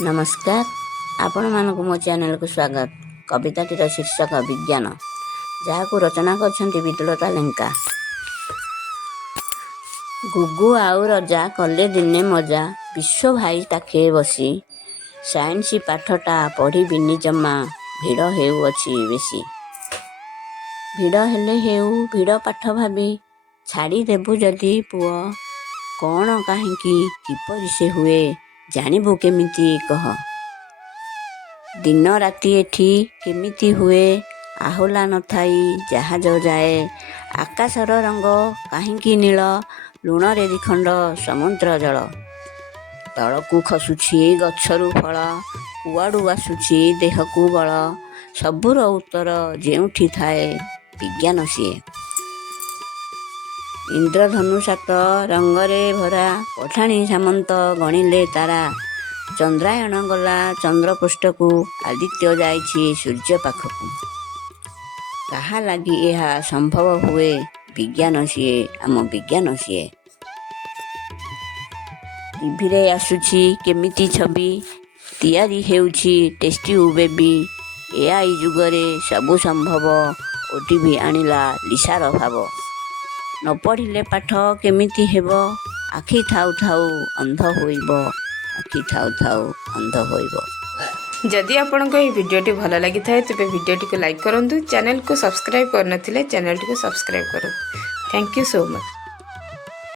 नमस्कार आपण मानक मो चैनल को स्वागत। कविताटीर शीर्षक विज्ञान, जहाँ को रचना करछन्ति विदुलता लेंका। गुगु आउ रजा कले दिने मजा, विश्व भाई पाखे बसी साइंस पाठटा पढ़ी बिनी जमा भिड़ हेउअछि बेसी। भिड़ हेले हेउ भिड़ पाठ भाबी छाड़ी देबु जदि पुओ, कौन काहींकी किपरि से हुए जानिबु केमिति कह। दिन राति एठी केमिति हुए आहुला नथाई जहाज जाए, आकाशर रंग काहींकी नील लुण रे दिखंड समुद्र जल। तलकू खसुछि गछरु फल, कुआडू आसुछि देहकू बल, सबुर उत्तर जेउठी थाए विज्ञान सिए। इंद्रधनु सात रंगरे भरा, पठाणी सामंत गणिले तारा, चंद्रायण गला चंद्रपृष्ठ को आदित्य जाइछि सूर्य पाखकू। कहा लगी यह संभव हुए विज्ञान सिए, आम विज्ञान सिए। टीवी रे आसुछि केमिति छवि, तैयारी हेउछि टेस्टी बेबी। एआई जुगरे सबु संभव, ओटीवी आनिला लिसार भाव। न पढ़िले पाठ केमिति हेबो, आखि थाउ थाउ अंध होइबो, आखि थाउ थाउ अंध होइबो। जदि आपनको ये वीडियोटी भल लगी थाए तेबे वीडियोटी को लाइक करंतु, चैनल को सब्सक्राइब करनथिले चैनल को सब्सक्राइब करंतु। Thank you so much.